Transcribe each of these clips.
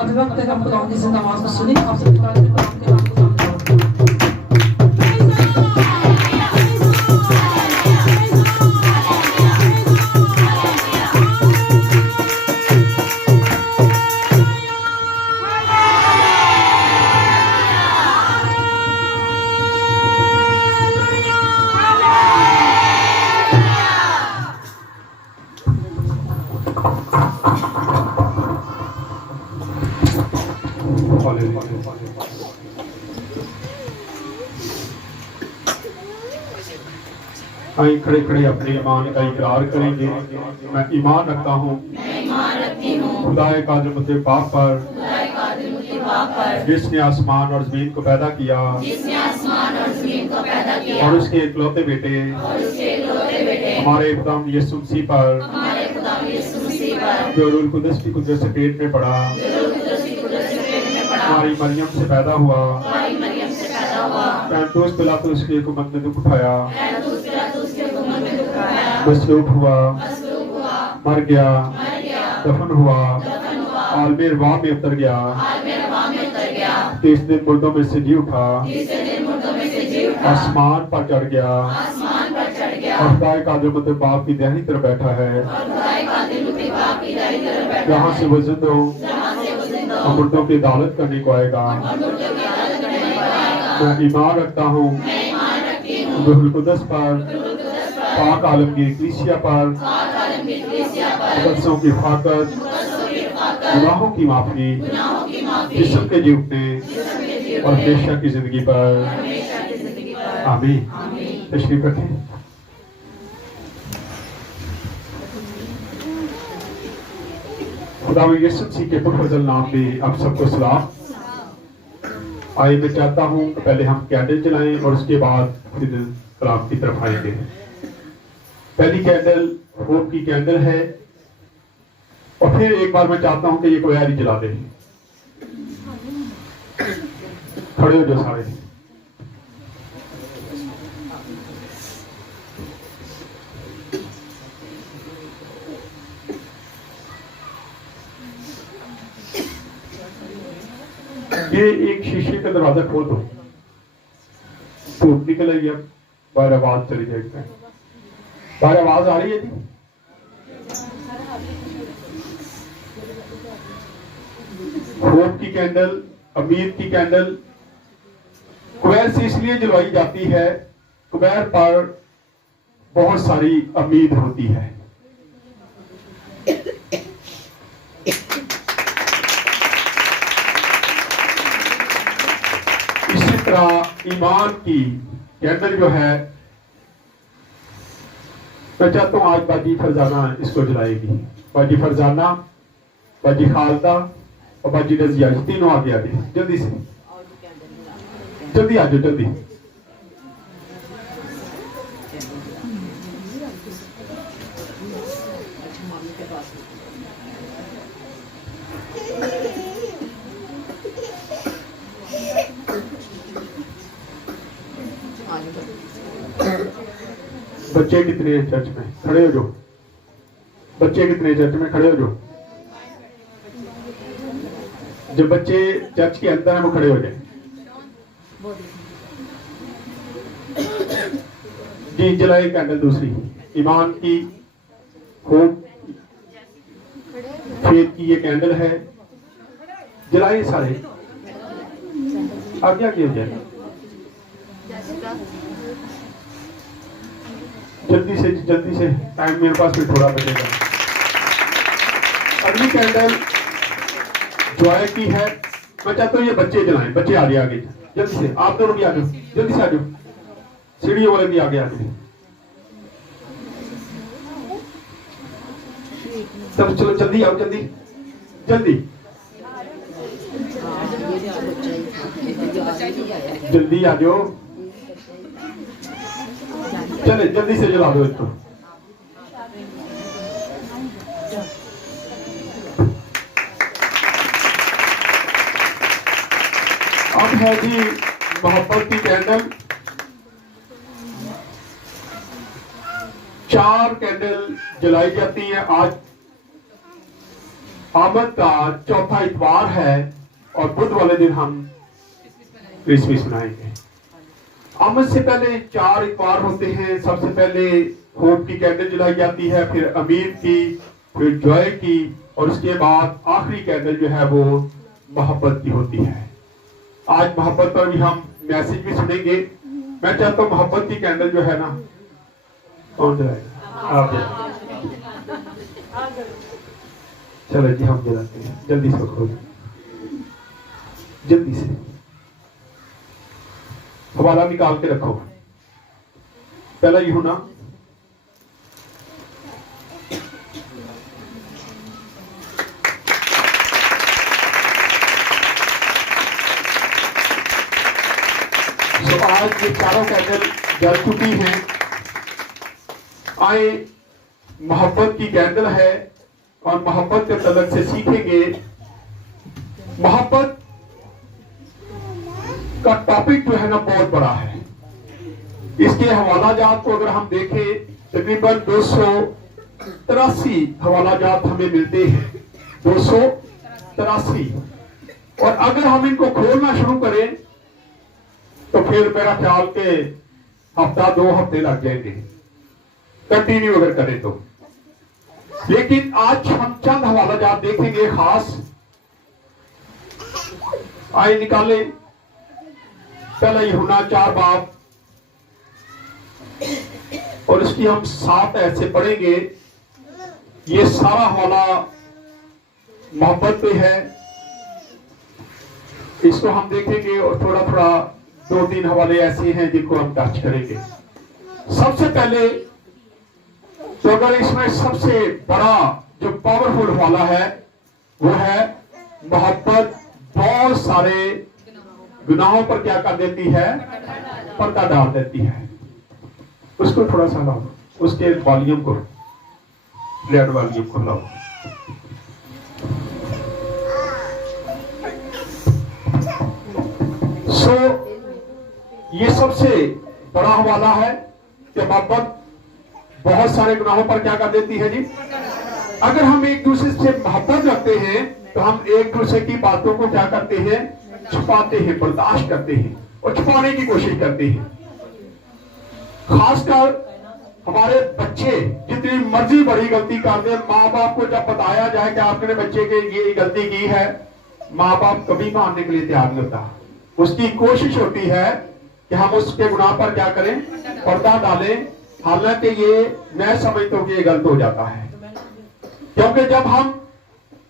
अभी वक्त हम खुदा की जिंदा आवाज को सुनी आप सब खुदा के कलाम के बात को आई खड़े खड़े अपने ईमान का इकरार करेंगे। मैं ईमान रखता हूँ खुदाए कादिर मुत्तक़ी पाक पर जिसने आसमान और जमीन को पैदा किया और उसके इकलौते बेटे हमारे खुदा यीशु मसीह पर जो रूह कुदस की कुदरत से पेट में पड़ा हमारी मरियम से पैदा हुआ पैंतोस पिलातुस के हुकूमत में दुख उठाया मसलूब हुआ मर गया दफन हुआ आलमे रवाह में उतर गया 30 दिन मुर्दों में से जी उठा आसमान पर चढ़ गया और खुदाए कादिर मुत्तक़ी पाक की दाहिनी तरफ बैठा है जहाँ से वो जिंदों और मुर्दों की अदालत करने को आएगा। मैं ईमान रखता हूँ रूहुल कुदस पर पाक आलमगीर कलीसिया पर मुकद्दसों की हिफाजत गुनाहों की माफी जिस्म के जी उठने और हमेशा की जिंदगी पर आमीन। तशरीफ रखें। खुदा यीशु मसीह के पुरफज़ल नाम में आप सबको सलाम। आइए मैं चाहता हूँ कि पहले हम कैंडल जलाएं और उसके बाद फिर कलाम की तरफ आएंगे। पहली कैंडल होप की कैंडल है और फिर एक बार मैं चाहता हूँ कि ये कोयारी जला दे। खड़े हो जो सारे। ये एक शीशे का दरवाजा खोल दो, धूप निकल आई, अब बाहर आवाज चली जाएगी। बाहर आवाज आ रही है जी? होप की कैंडल, उम्मीद की कैंडल कुबैर से इसलिए जलवाई जाती है, कुबैर पर बहुत सारी उम्मीद होती है। इसी तरह ईमान की कैंडल जो है, मैं चाहता हूं आज बाजी फरजाना इसको जलाएगी। बाजी फरजाना, बाजी खालदा और बाजी रजिया, तीनों आगे आगे जल्दी से, जल्दी आ जाओ जल्दी। बच्चे कितने हैं चर्च में? खड़े हो जो। बच्चे कितने चर्च में? खड़े हो जो। जो बच्चे चर्च के अंदर हैं वो खड़े हो जाए जी। जलाए कैंडल दूसरी, ईमान की, होप, फेथ की ये कैंडल है। जलाए सारे, आगे आगे हो जाए जल्दी से, टाइम मेरे पास भी थोड़ा बचेगा। अगली कैंडल जॉय की है। मैं चाहता हूँ ये बच्चे जलाएं, बच्चे आगे आगे जल्दी से, आप दोनों भी आ जाओ, जल्दी से आ जाओ, सीढ़ियों वाले भी आगे आ जाओ। तब चलो जल्दी आओ, जल्दी जल्दी जल्दी आ जाओ, चले जल्दी से जला दो इसको। अब है जी मोहब्बत की कैंडल। 4 कैंडल जलाई जाती है आज। आमद का चौथा इतवार है और बुध वाले दिन हम क्रिसमस मनाएंगे। आमद से पहले 4 इतवार होते हैं। सबसे पहले होप की कैंडल जलाई जाती है, फिर अमीर की, फिर जॉय की, और उसके बाद आखिरी कैंडल जो है वो मोहब्बत की होती है। आज मोहब्बत पर भी हम मैसेज भी सुनेंगे। मैं चाहता हूँ मोहब्बत की कैंडल जो है ना, कौन जलाएगा? आप जलाएं। चलो जी, हम जलाते हैं। जल्दी से खोलो, जल्दी से हवाला निकाल के रखो। पहला यूहन्ना तो आज ये चारों कैंडल जल चुकी हैं। आए मोहब्बत की कैंडल है और मोहब्बत के तलक से सीखेंगे। मोहब्बत का टॉपिक जो है ना बहुत बड़ा है। इसके हवाला जात को अगर हम देखें, तकरीबन 283 हवाला जात हमें मिलते हैं। 283। और अगर हम इनको खोलना शुरू करें तो फिर मेरा ख्याल के हफ्ता 2 हफ्ते लग जाएंगे कंटिन्यू अगर करें तो। लेकिन आज हम चंद हवाला जात देखेंगे खास। आइए निकाले। पहला यूहन्ना 4 बाब और इसकी हम 7 ऐसे पढ़ेंगे। ये सारा हवाला मोहब्बत पे है। इसको हम देखेंगे और थोड़ा थोड़ा 2-3 हवाले ऐसे हैं जिनको हम टच करेंगे। सबसे पहले तो अगर इसमें सबसे बड़ा जो पावरफुल हवाला है वो है मोहब्बत बहुत सारे गुनाहों पर क्या कर देती है? पर्दा डाल देती है। उसको थोड़ा सा लाओ, उसके वॉल्यूम को, रेड वॉल्यूम को लाओ। सो ये सबसे बड़ा हवाला है कि मोहब्बत बहुत सारे गुनाहों पर क्या कर देती है जी। अगर हम एक दूसरे से मोहब्बत रखते हैं तो हम एक दूसरे की बातों को क्या करते हैं? छुपाते हैं, बर्दाश्त करते हैं और छुपाने की कोशिश करते हैं। खासकर हमारे बच्चे जितनी मर्जी बड़ी गलती कर दे, माँ बाप को जब बताया जाए कि आपने बच्चे के ये गलती की है, माँ बाप कभी मानने के लिए तैयार नहीं होता। उसकी कोशिश होती है कि हम उसके गुनाह पर क्या करें? पर्दा डालें। हालांकि ये मैं समझता हूं कि ये गलत हो जाता है, क्योंकि जब हम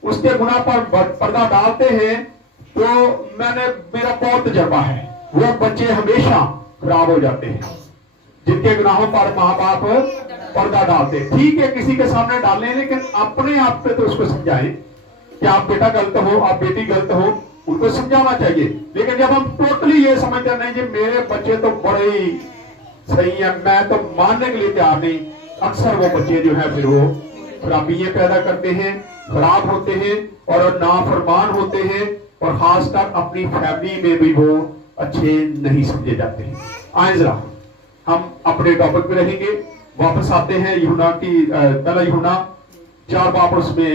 उसके गुनाह पर पर्दा डालते हैं तो मेरा बहुत तजर्बा है, वो बच्चे हमेशा खराब हो जाते हैं जिनके गुनाहों पर माँ बाप पर्दा डालते। ठीक है, किसी के सामने डालें, लेकिन अपने आप पे तो उसको समझाएं कि आप बेटा गलत हो, आप बेटी गलत हो, उनको समझाना चाहिए। लेकिन जब हम टोटली ये समझते नहीं कि मेरे बच्चे तो बड़े ही सही है, मैं तो मानने के लिए तैयार नहीं, अक्सर वो बच्चे जो है फिर वो खराबियां पैदा करते हैं, खराब होते हैं और नाफरमान होते हैं, और खासकर अपनी फैमिली में भी वो अच्छे नहीं समझे जाते हैं। आए जरा हम अपने टॉपिक पे रहेंगे, वापस आते हैं यूहन्ना की पहला यूहन्ना 4 बाब, उसमें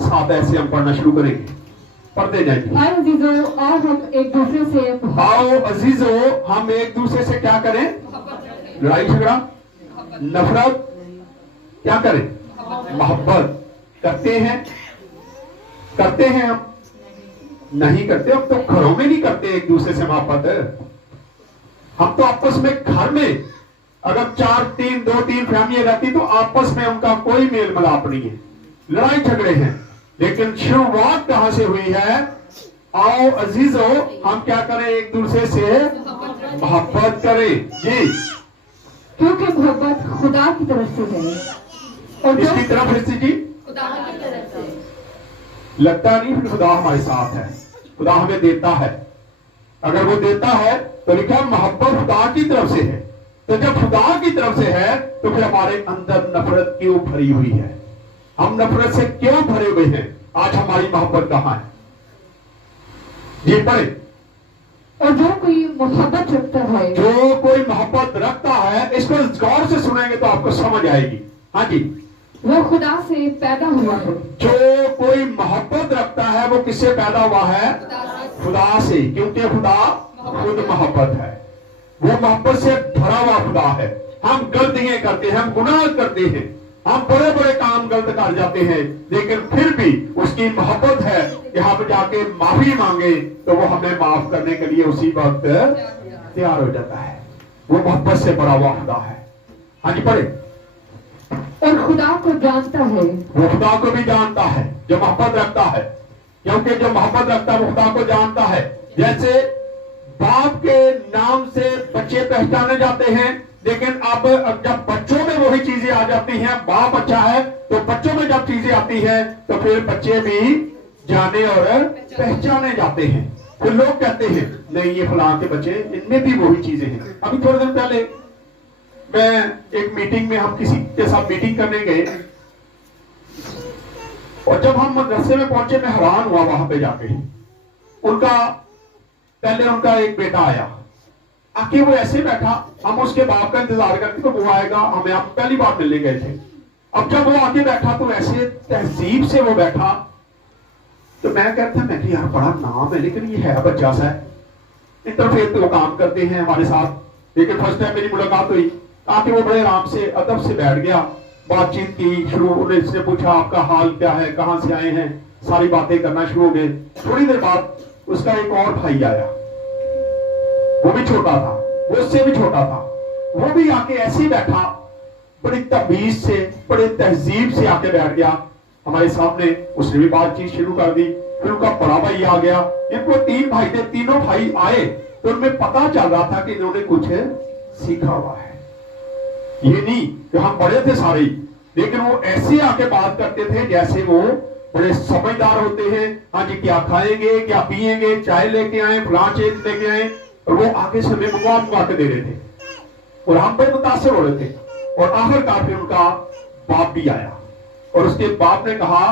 7 ऐसे हम पढ़ना शुरू करेंगे। पढ़ते जाएंगे। आओ अजीजों, और हम एक दूसरे से आओ अजीजों, हम एक दूसरे से क्या करें? लड़ाई झगड़ा, नफरत क्या करें? मोहब्बत करते हैं हम नहीं करते। हम तो घरों में नहीं करते एक दूसरे से मोहब्बत। हम तो आपस में घर में अगर 2-3 फैमिलियां रहती तो आपस में उनका कोई मेल मिलाप नहीं है, लड़ाई झगड़े हैं। लेकिन शुरुआत कहां से हुई है? आओ अजीजों, हम क्या करें? एक दूसरे से मोहब्बत करें जी, क्योंकि मोहब्बत खुदा की तरफ से है। और किसकी तरफ से जी? खुदा की तरफ से। लगता नहीं फिर खुदा हमारे साथ है, खुदा हमें देता है। अगर वो देता है तो लिखा मोहब्बत खुदा की तरफ से है। तो जब खुदा की तरफ से है तो फिर हमारे अंदर नफरत क्यों भरी हुई है? हम नफरत से क्यों भरे हुए हैं? आज हमारी मोहब्बत कहां है जी? पढ़े। और जो कोई मोहब्बत रखता है, जो कोई मोहब्बत रखता है, इसको गौर से सुनेंगे तो आपको समझ आएगी। हाँ जी, वो खुदा से पैदा हुआ है। जो कोई मोहब्बत रखता है वो किससे पैदा हुआ है? खुदा से, क्योंकि खुदा खुद मोहब्बत है। वो मोहब्बत से भरा हुआ खुदा है। हम गलतियां करते हैं, हम गुनाह करते हैं, हम बड़े बड़े काम गलत कर जाते हैं, लेकिन फिर भी उसकी मोहब्बत है कि हम जाके माफी मांगे तो वो हमें माफ करने के लिए उसी वक्त तैयार हो जाता है। वो मोहब्बत से भरा हुआ खुदा है। हाँ जी पढ़े। और खुदा को जानता है, वो खुदा को भी जानता है जो मोहब्बत रखता है, क्योंकि जो मोहब्बत रखता है वो खुदा को जानता है। जैसे बाप के नाम से बच्चे पहचाने जाते हैं, लेकिन अब जब बच्चों में वही चीजें आ जाती हैं, बाप अच्छा है तो बच्चों में जब चीजें आती हैं तो फिर बच्चे भी जाने और पहचाने जाते हैं। फिर लोग कहते हैं नहीं ये फलां के बच्चे, इनमें भी वही चीजें हैं। अभी थोड़े दिन पहले मैं एक मीटिंग में, हम किसी के साथ मीटिंग करने गए और जब हम मदरसे में पहुंचे मैं हैरान हुआ वहां पे जाके। उनका एक बेटा आया, आके वो ऐसे बैठा, हम उसके बाप का इंतजार करते तो वो आएगा, हमें आप पहली बार मिलने गए थे। अब जब वो आके बैठा तो ऐसे तहजीब से वो बैठा, तो मैं कहता मैं कि यार बड़ा नाम है, लेकिन ये है बच्चा सा है। इंटरफेस पे वो काम करते हैं हमारे साथ, लेकिन फर्स्ट टाइम मेरी मुलाकात हुई, आके वो बड़े आराम से अदब से बैठ गया, बातचीत की शुरू। उन्हें इसने पूछा आपका हाल क्या है, कहां से आए हैं, सारी बातें करना शुरू हो गए। थोड़ी देर बाद उसका एक और भाई आया, वो भी छोटा था, वो उससे भी छोटा था। वो भी आके ऐसे ही बैठा, बड़ी तमीज से, बड़े तहजीब से आके बैठ गया हमारे सामने। उसने भी बातचीत शुरू कर दी। फिर उनका बड़ा भाई आ गया। इनको 3 भाई थे, तीनों भाई आए तो उनमें पता चल रहा था कि इन्होंने कुछ सीखा हुआ है। ये नहीं कि हम बड़े थे सारे, लेकिन वो ऐसे आके बात करते थे जैसे वो बड़े समझदार होते हैं। हाँ जी क्या खाएंगे, क्या पिएंगे, चाय लेके आए, फलां चीज लेके आए, और वो आगे से हमें मंगवा के दे रहे थे और हम बड़े मुतासर हो रहे थे। और आखिरकार फिर उनका बाप भी आया और उसके बाप ने कहा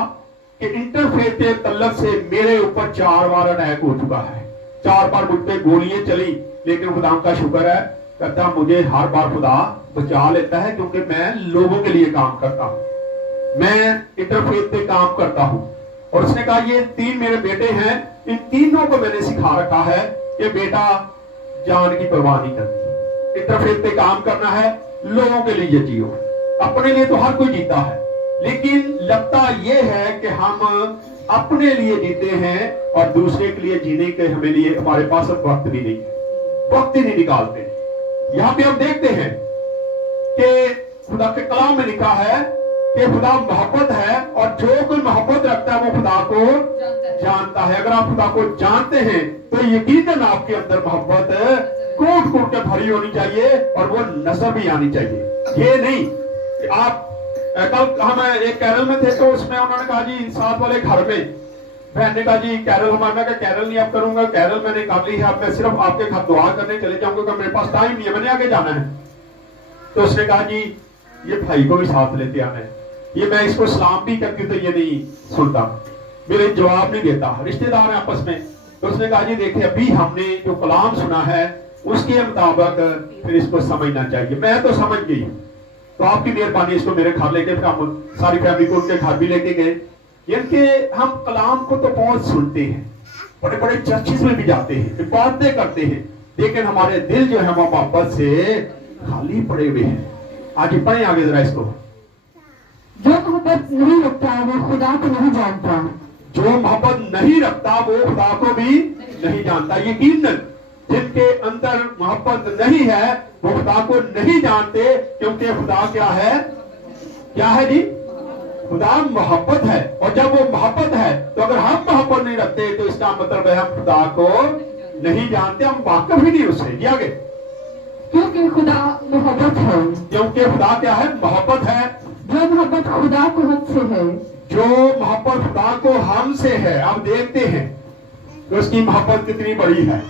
कि इंटरफेस के तल्लक से मेरे ऊपर 4 बार अटैक हो चुका है, 4 बार मुझ पे गोलियां चली, लेकिन खुदा का शुक्र है, कहता मुझे हर बार खुदा बचा लेता है, क्योंकि मैं लोगों के लिए काम करता हूं, मैं इंटरफेस पे काम करता हूं। और उसने कहा ये 3 मेरे बेटे हैं, इन तीनों को मैंने सिखा रखा है कि बेटा जान की परवाह नहीं करनी, इंटरफेस पे काम करना है, लोगों के लिए जियो। अपने लिए तो हर कोई जीता है, लेकिन लगता यह है कि हम अपने लिए जीते हैं और दूसरे के लिए जीने के हमारे पास अब वक्त भी नहीं, वक्त ही नहीं निकालते। यहां पे हम देखते हैं कि खुदा के कलाम में लिखा है कि खुदा मोहब्बत है और जो कोई मोहब्बत रखता है वो खुदा को जानता है। अगर आप खुदा को जानते हैं तो यकीनन आपके अंदर मोहब्बत कूट कूट के भरी होनी चाहिए और वो नजर भी आनी चाहिए। ये नहीं कि आप कल हम एक कैरल में थे तो उसमें उन्होंने कहा जी साथ वाले घर में बहन ने कहा जी कैरल हमारा, कैरल नहीं अब करूंगा, कैरल मैंने कर ली है, अब मैं सिर्फ आपके घर दुआ करने चले जाऊंगा, मेरे पास टाइम नहीं है, मैंने आगे जाना है। तो उसने कहा जी ये भाई को भी साथ लेते आना है, ये मैं इसको सलाम भी करती तो ये नहीं सुनता, मेरे जवाब नहीं देता, रिश्तेदार है आपस में। तो उसने कहा जी देखिए अभी हमने जो कलाम सुना है उसके मुताबिक फिर इसको समझना चाहिए। मैं तो समझ गई, तो आपकी मेहरबानी इसको मेरे घर लेके, फिर हम सारी फैमिली को उनके घर भी लेके गए। यानी हम कलाम को तो बहुत सुनते हैं, बड़े बड़े चर्चिस में भी जाते हैं, बातें करते हैं, लेकिन हमारे दिल जो है मोहब्बत से खाली पड़े हुए हैं। आगे पढ़े आगे जरा इसको। जो मोहब्बत नहीं रखता वो खुदा को नहीं जानता, जो मोहब्बत नहीं रखता वो खुदा को भी नहीं जानता। यकीनन जिनके अंदर मोहब्बत नहीं है वो खुदा को नहीं जानते, क्योंकि खुदा क्या है, क्या है जी, खुदा मोहब्बत है। और जब वो मोहब्बत है तो अगर हम मोहब्बत नहीं रखते तो इसका मतलब है हम खुदा को नहीं जानते, हम वाकिफ ही नहीं उससे। जी आगे। क्योंकि खुदा मोहब्बत है, क्योंकि खुदा क्या है, मोहब्बत है। जो मोहब्बत खुदा को हमसे है, जो मोहब्बत खुदा को हमसे है, अब देखते हैं कि उसकी मोहब्बत कितनी बड़ी है,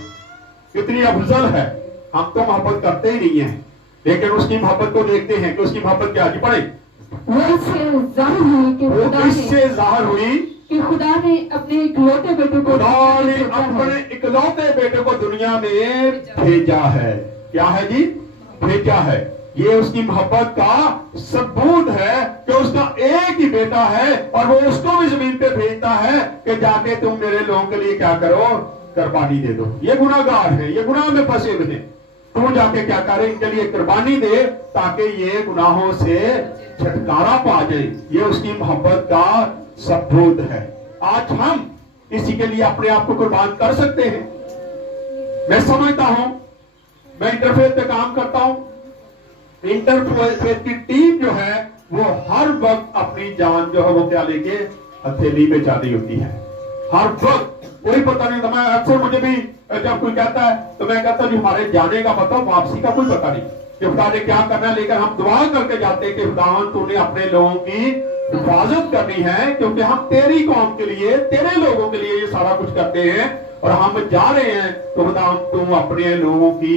कितनी अफजल है। हम तो मोहब्बत करते ही नहीं है, लेकिन उसकी मोहब्बत को देखते हैं कि उसकी मोहब्बत क्या जी पड़े। वो इससे जाहिर हुई कि खुदा इससे जाहिर हुई कि खुदा ने अपने इकलौते बेटे को, खुदा ने अपने इकलौते बेटे को दुनिया में भेजा है। क्या है जी, भेजा है। ये उसकी मोहब्बत का सबूत है कि उसका एक ही बेटा है और वो उसको भी जमीन पे भेजता है कि जाके तुम मेरे लोगों के लिए क्या करो, कुर्बानी दे दो। ये गुनाहगार है, ये गुनाह में फंसे हुए हैं, तू जाके क्या करे, इनके लिए कुर्बानी दे ताकि ये गुनाहों से छुटकारा पा जाए। ये उसकी मोहब्बत का सबूत है। आज हम इसी के लिए अपने आप को कुर्बान कर सकते हैं। मैं समझता हूं, मैं इंटरफेथ पे काम करता हूं, इंटरफेथ की टीम जो है वो हर वक्त अपनी जान जो है वो क्या लेके हथेली पे चाली होती है, हर वक्त। कोई पता नहीं, तो मैं अक्सर, मुझे भी जब कोई कहता है तो मैं कहता हूं हमारे जाने का पता, वापसी का कोई पता नहीं कि खुदा ने क्या करना है, लेकिन हम दुआ करके जाते हैं कि खुदावन तूने अपने लोगों की हिफाजत करनी है, क्योंकि हम तेरी कौम के लिए, तेरे लोगों के लिए ये सारा कुछ करते हैं और हम जा रहे हैं। तो खुदावन तुम अपने लोगों की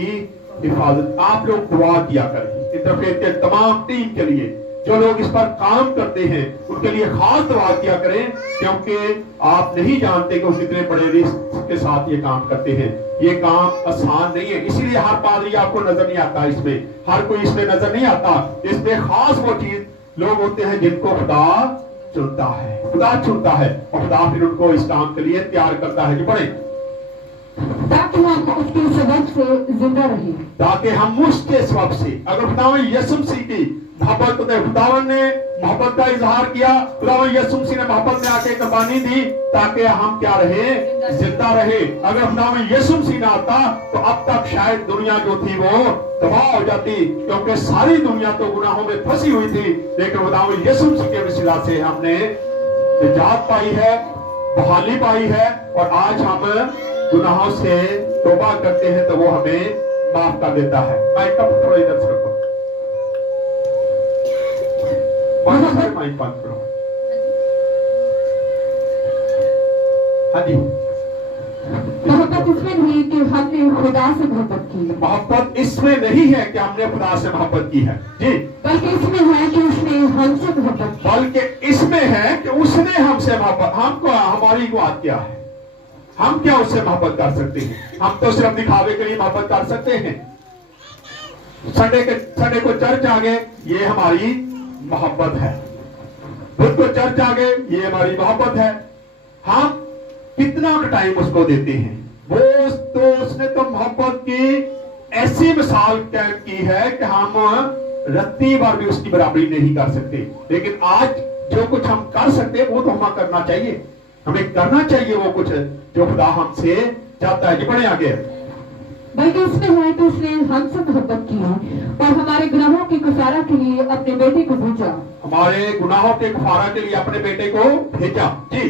हिफाजत, आप लोग दुआ किया करें इंटरफेथ के तमाम टीम के लिए, जो लोग इस पर काम करते हैं उनके लिए खास दुआ किया करें, क्योंकि आप नहीं जानते कि वो कितने बड़े रिस्क के साथ ये काम करते हैं। ये काम आसान नहीं है, इसीलिए हर पादरी आपको नजर नहीं आता, इसमें हर कोई इसमें नजर नहीं आता। इसमें खास वो चीज लोग होते हैं जिनको खुदा चुनता है, खुदा चुनता है और खुदा फिर उनको इस काम के लिए तैयार करता है। जी पढ़े, ताकि हम उसके सबब से जिंदा रहें, ताकि हम उसके सबब से, अगर खुदावन यीशु मसीह की मोहब्बत, खुदावन ने मोहब्बत का इजहार किया, खुदावन यीशु मसीह ने मोहब्बत में आके कुर्बानी दी ताकि हम क्या रहे, जिंदा रहे। अगर खुदावन यीशु मसीह ना आता तो अब तक शायद दुनिया जो थी वो तबाह हो जाती, क्योंकि सारी दुनिया तो गुनाहों में फंसी हुई थी। लेकिन खुदावन यीशु मसीह के वसीला से हमने निजात पाई है, बहाली पाई है, और आज हम गुनाहों से तौबा करते हैं तो वो हमें माफ कर देता है। माइक का थोड़ा इधर से रखो, माइक बंद करो। हाँ जी, मोहब्बत इसमें नहीं कि हमने खुदा से मोहब्बत की, मोहब्बत इसमें नहीं है कि हमने खुदा से मोहब्बत की है जी, बल्कि इसमें है कि उसने हमसे मोहब्बत की, बल्कि इसमें है कि उसने हमसे मोहब्बत, हमको, हमारी बात क्या है, हम क्या उससे मोहब्बत कर सकते हैं? हम तो सिर्फ दिखावे के लिए मोहब्बत कर सकते हैं। संडे को चर्च आ गए, ये हमारी मोहब्बत है। बुध को चर्च आ गए, ये हमारी मोहब्बत है। हम कितना टाइम उसको देते हैं? वो तो उसने तो मोहब्बत की ऐसी मिसाल कायम की है कि हम रत्ती भर भी उसकी बराबरी नहीं कर सकते। लेकिन आज जो कुछ हम कर सकते हैं वो तो हमें करना चाहिए, हमें करना चाहिए वो कुछ जो खुदा हमसे चाहता है। जी बढ़े आगे, बल्कि इसमें है कि उसने हमसे मोहब्बत की और हमारे गुनाहों की कफारा के लिए अपने बेटे को भेजा, हमारे गुनाहों के कफारा के लिए अपने बेटे को भेजा। जी,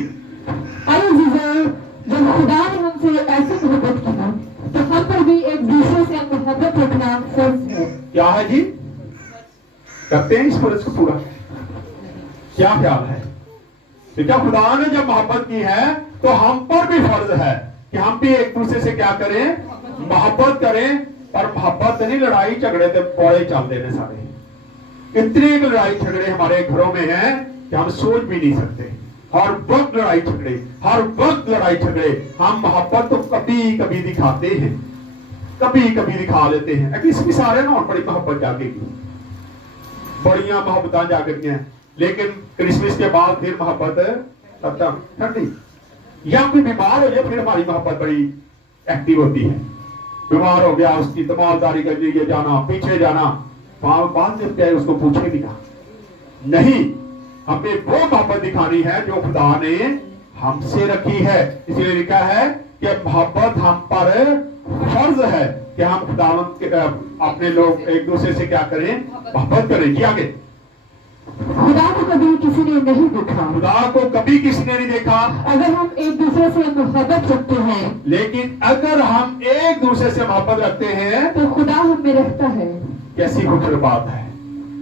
अरे जीजा, जब खुदा ने हमसे ऐसे मोहब्बत की तो हम पर भी एक दूसरे से मोहब्बत रखना फर्ज है। क्या है जी? करते हैं इस फर्ज को पूरा? क्या ख्याल है? क्या खुदा ने जब मोहब्बत की है तो हम पर भी फर्ज है कि हम भी एक दूसरे से क्या करें, मोहब्बत करें। पर मोहब्बत नहीं, लड़ाई झगड़े तो बड़े चलते हैं सारे। इतने लड़ाई झगड़े हमारे घरों में हैं कि हम सोच भी नहीं सकते। हर वक्त लड़ाई झगड़े, हर वक्त लड़ाई झगड़े। हम मोहब्बत तो कभी कभी दिखाते हैं, कभी कभी दिखा लेते हैं। किसी सारे ना बड़ी मोहब्बत जागेगी, बढ़िया मोहब्बत जागती हैं, लेकिन क्रिसमस के बाद फिर मोहब्बत खत्म, ठंडी। या कोई बीमार हो जाए फिर हमारी मोहब्बत बड़ी एक्टिव होती है। बीमार हो गया, उसकी तमालदारी के लिए जाना, पीछे जाना, बाद में क्या उसको पूछे भी कहा नहीं। हमें वो मोहब्बत दिखानी है जो खुदा ने हमसे रखी है। इसलिए लिखा है कि मोहब्बत हम पर फर्ज है कि हम खुदा अपने लोग एक दूसरे से क्या करें, मोहब्बत करें। जी आगे, खुदा को कभी किसी ने नहीं देखा, खुदा को कभी किसी ने नहीं देखा। अगर हम एक दूसरे से मोहब्बत रखते हैं, लेकिन अगर हम एक दूसरे से मोहब्बत रखते हैं तो खुदा हम में रहता है। कैसी खूबसूरत बात है।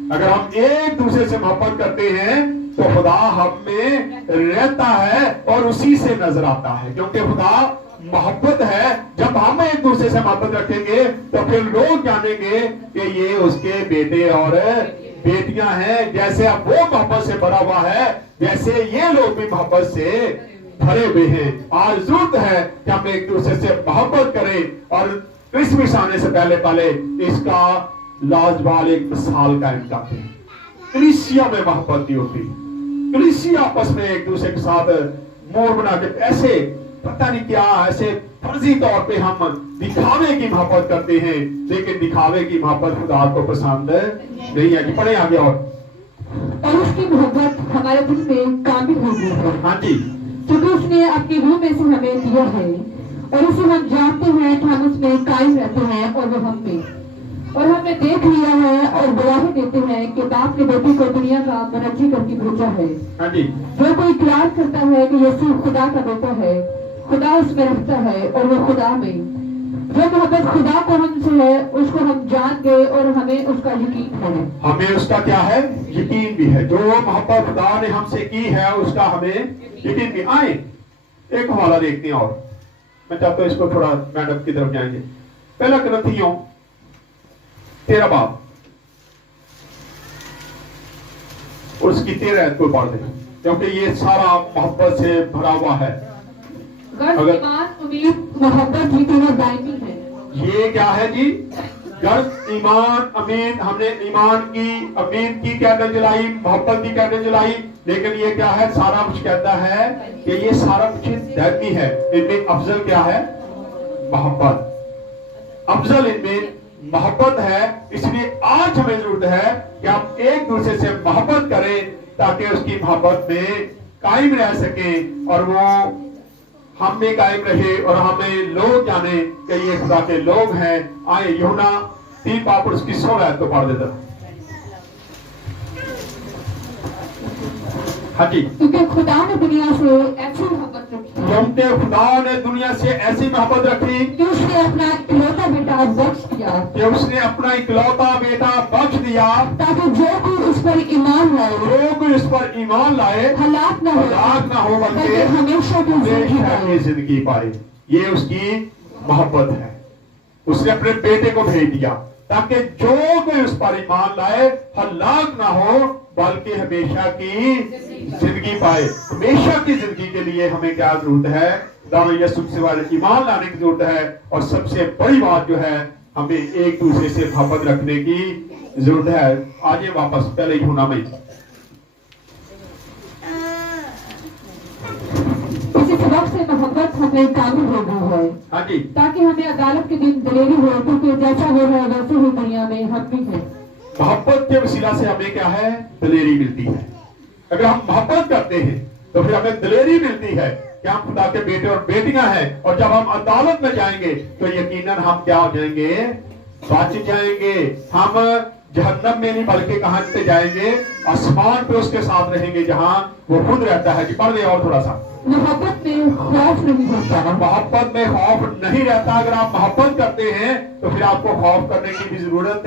अगर हम एक दूसरे से मोहब्बत करते हैं तो खुदा हम में रहता है और उसी से नजर आता है, क्योंकि खुदा मोहब्बत है। जब हम एक दूसरे से मोहब्बत रखेंगे तो फिर लोग जानेंगे कि ये उसके बेटे और बेटियां हैं। जैसे अब वो मोहब्बत से भरा हुआ है, वैसे ये लोग भी मोहब्बत से भरे हुए हैं। आज जरूरत है कि हम एक दूसरे से मोहब्बत करें और क्रिसमस आने से पहले इसका लाजवाब एक मिसाल कायम करते हैं। कलीसिया में मोहब्बत नहीं होती, कलीसिया आपस में एक दूसरे के साथ मोर बना के ऐसे पता नहीं क्या ऐसे फर्जी तौर पे हम दिखावे की मोहब्बत करते हैं, लेकिन दिखावे की मोहब्बत खुदा को पसंद नहीं है। कि पढ़े आगे और उसकी मोहब्बत हमारे दिल में कामिल हो गई है। हाँ जी, क्योंकि उसने अपनी रूह में से हमें दिया है और उसे हम जानते हैं कि हम उसमें कायम रहते हैं और वो हम में। और हमने देख लिया है और गवाही देते हैं कि बाप ने बेटे को दुनिया का मुनज्जी करके भेजा है। हाँ जी, जो कोई इकरार करता है कि यीशु खुदा का बेटा है, खुदा उसमें रहता है और वो खुदा में। जो मोहब्बत खुदा को हमसे है उसको हम जान गए और हमें उसका यकीन है। हमें उसका क्या है, यकीन भी है। जो मोहब्बत खुदा ने हमसे की है उसका हमें यकीन भी। आए एक हवाला देखते हैं, और मैं चाहता हूं इसको थोड़ा मैडम की तरफ जाएंगे। पहला कुरिन्थियों 13 बाब और उसकी 13 आयत को पढ़ दें, क्योंकि ये सारा मोहब्बत से भरा हुआ है। गर्व, ईमान, उम्मीद, मोहब्बत ये तीनों दायमी है। ये क्या है जी? गर्व, ईमान, उम्मीद। हमने ईमान की, उम्मीद की कैंडल जलाई, मोहब्बत की कैंडल जलाई, लेकिन ये क्या है? सारा कुछ कहता है कि ये सारा कुछ दायमी है। इनमें अफजल क्या है? मोहब्बत। अफजल इनमें मोहब्बत है। इसलिए आज हमें जरूरत है कि हम एक दूसरे से मोहब्बत करें ताकि उसकी मोहब्बत में कायम रह सके और वो हम में कायम रहे और हमें लोग जाने कि ये खुदा के लोग हैं। आए यूहन्ना 3 बाब उसकी 16 आयत को पढ़ देता। हाँ जी, क्योंकि खुदा ने दुनिया से ऐसी मोहब्बत रखी, क्योंकि खुदा ने दुनिया से ऐसी मोहब्बत रखी कि उसने अपना इकलौता बेटा बख्श दिया, कि उसने अपना इकलौता बेटा बख्श दिया, ताकि जो कोई उस पर ईमान लाए, जो कोई उस पर ईमान लाए हलाक न हो बल्कि हमेशा की जिंदगी जिंदगी पाए। ये उसकी मोहब्बत है। उसने अपने बेटे को भेज दिया ताकि जो कोई उस पर ईमान लाए हलाक ना हो बल्कि हमेशा की जिंदगी पाए। हमेशा की जिंदगी के लिए हमें क्या जरूरत है? खुदा यीशु से ईमान लाने की जरूरत है। और सबसे बड़ी बात जो है, हमें एक दूसरे से मोहब्बत रखने की जरूरत है। आइए वापस पहले यूहन्ना में, इसी सबक से मोहब्बत हमें काबिल हो गई है। हाँ जी, ताकि हमें अदालत के दिन दलेरी हो, क्योंकि जैसा हो रहा है वैसे ही दुनिया में हम भी हैं। मोहब्बत के वसीला से हमें क्या है? दलेरी मिलती है। अगर हम मोहब्बत करते हैं तो फिर हमें दलेरी मिलती है कि हम खुदा के बेटे और बेटियां हैं। और जब हम अदालत में जाएंगे तो यकीनन हम क्या हो जाएंगे? बच जाएंगे। हम जहन्नम में नहीं बल्कि कहां पे जाएंगे? आसमान पे उसके साथ रहेंगे जहां वो खुद रहता है। जी पढ़ दे और थोड़ा सा। मोहब्बत में खौफ नहीं होता, मोहब्बत में खौफ नहीं रहता। अगर आप मोहब्बत करते हैं तो फिर आपको खौफ करने की भी जरूरत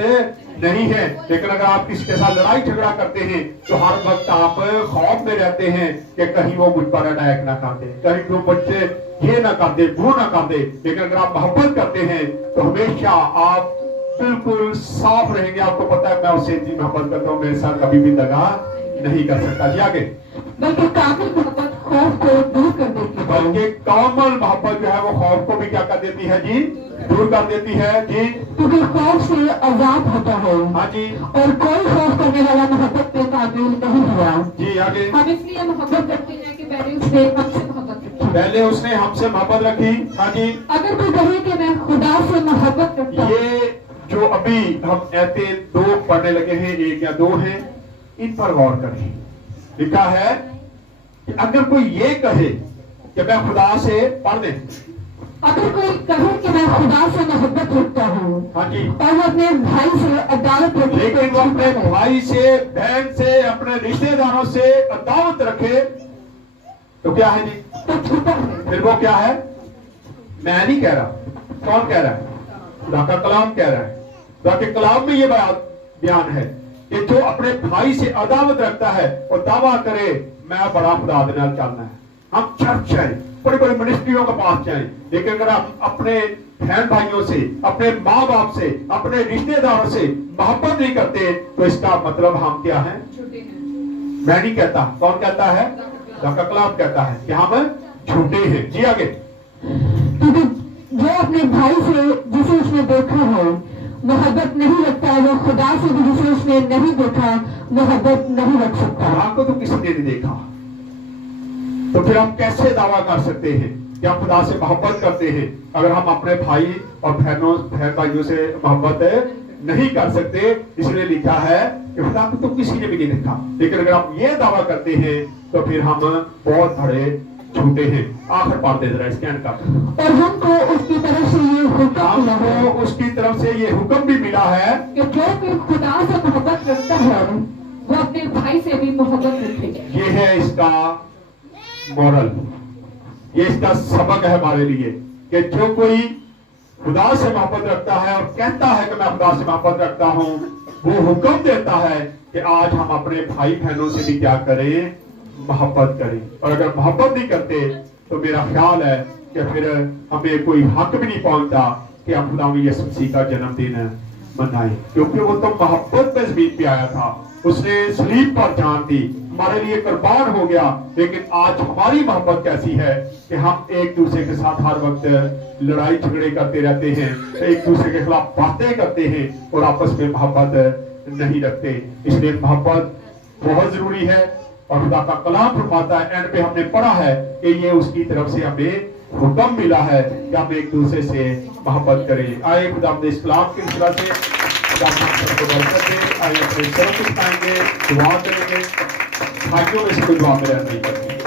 नहीं है। लेकिन अगर आप किसी के साथ लड़ाई झगड़ा करते हैं तो हर वक्त आप खौफ में रहते हैं कि कहीं वो मुझ पर अटैक ना कर दे, कहीं वो बच्चे ये ना कर दे, वो ना कर दे। लेकिन अगर आप मोहब्बत करते हैं तो हमेशा आप बिल्कुल साफ रहेंगे। आपको पता है मैं उससे इतनी मोहब्बत करता हूँ, मेरे साथ कभी भी दगा नहीं कर सकता। जी आगे। बल्कि कामिल मोहब्बत खौफ को दूर कर देती है। बल्कि कामिल मोहब्बत जो है वो खौफ को भी क्या कर देती है? जी दूर कर देती है। जी, क्योंकि खौफ से आजाद होता है। हाँ जी, और कोई खौफ करने वाला मोहब्बत में काबिल नहीं हुआ। जी आगे। हम इसलिए मोहब्बत करते हैं कि पहले उसने हमसे मोहब्बत रखी। पहले उसने हमसे मोहब्बत रखी। हाँ जी। अगर कोई कहे कि मैं खुदा से मोहब्बत रखता हूं, ये जो अभी हम ऐसे 2 पढ़ने लगे हैं, 1 या 2 हैं, इन पर गौर करें। लिखा है कि अगर कोई ये कहे कि मैं खुदा से, पढ़ दें, अगर कोई कहे कि मैं खुदा से मोहब्बत रखता हूँ, हाँ जी, और वो अपने भाई से अदालत रखे, लेकिन वो अपने भाई से, बहन से, अपने रिश्तेदारों से अदावत रखे तो क्या है जी? तो छूटा है। फिर वो क्या है? मैं नहीं कह रहा। कौन कह रहा है? खुदा का कलाम कह रहा है। खुदा के कलाम में ये बयान है कि जो अपने भाई से अदावत रखता है और दावा करे मैं बड़ा खुदा के नाल चलना है। हम चर्च जाए, बड़े बड़े मिनिस्ट्रियों के पास जाए, लेकिन अगर हम अपने बहन भाइयों से, अपने माँ बाप से, अपने रिश्तेदारों से मोहब्बत नहीं करते तो इसका मतलब हम क्या है? छूटे हैं। मैं नहीं कहता। कौन कहता है? खुदा का कलाम कहता है कि हम झूठे हैं। जी आगे। क्योंकि जो अपने भाई से जिसे उसने देखा है मोहब्बत नहीं रखता, वो खुदा से भी जिसे उसने नहीं देखा मोहब्बत नहीं रख सकता। खुदा को तो किसी ने नहीं देखा, तो फिर हम कैसे दावा कर सकते हैं कि हम खुदा से मोहब्बत करते हैं अगर हम अपने भाई और बहन भाइयों से मोहब्बत नहीं कर सकते। इसलिए लिखा है कि खुदा को तो किसी ने भी नहीं देखा। लेकिन अगर हम ये दावा करते हैं तो फिर हम बहुत बड़े झूठे हैं। आखिर पाठ दे जरा स्कैन कर। और हमको उसकी तरफ से ये हुक्म मिला है, हमको उसकी तरफ से ये हुक्म भी मिला है कि जो कोई खुदा से मोहब्बत रखता है वो अपने भाई से भी मोहब्बत रखे। ये है इसका मॉरल, ये इसका सबक है हमारे लिए कि जो कोई खुदा से मोहब्बत रखता है और कहता है कि मैं खुदा से मोहब्बत रखता हूं, वो हुक्म देता है कि आज हम अपने भाई बहनों से भी क्या करें, मोहब्बत करें। और अगर मोहब्बत नहीं करते तो मेरा ख्याल है कि फिर हमें कोई हक भी नहीं पहुंचता कि हम खुदा यीशु मसीह का जन्मदिन मनाएं, क्योंकि वो तो मोहब्बत पे जमीन पे आया था, उसने सलीब पर जान दी, हमारे लिए कुर्बान हो गया। लेकिन आज हमारी मोहब्बत कैसी है कि हम एक दूसरे के साथ हर वक्त लड़ाई झगड़े करते रहते हैं, एक दूसरे के खिलाफ बातें करते हैं और आपस में मोहब्बत नहीं रखते। इसलिए मोहब्बत बहुत जरूरी है और खुदा का कलाम फरमाता है, एंड पे हमने पढ़ा है कि ये उसकी तरफ से हमें हुक्म मिला है कि हम एक दूसरे से मोहब्बत करें। आए खुदा अपने इस कलाम की तरह से खुदा हम सबको बरकत दे। आइए अपने सर उठाएंगे, दुआ करेंगे। भाइयों में से कोई दुआ मेरा नहीं करेंगे।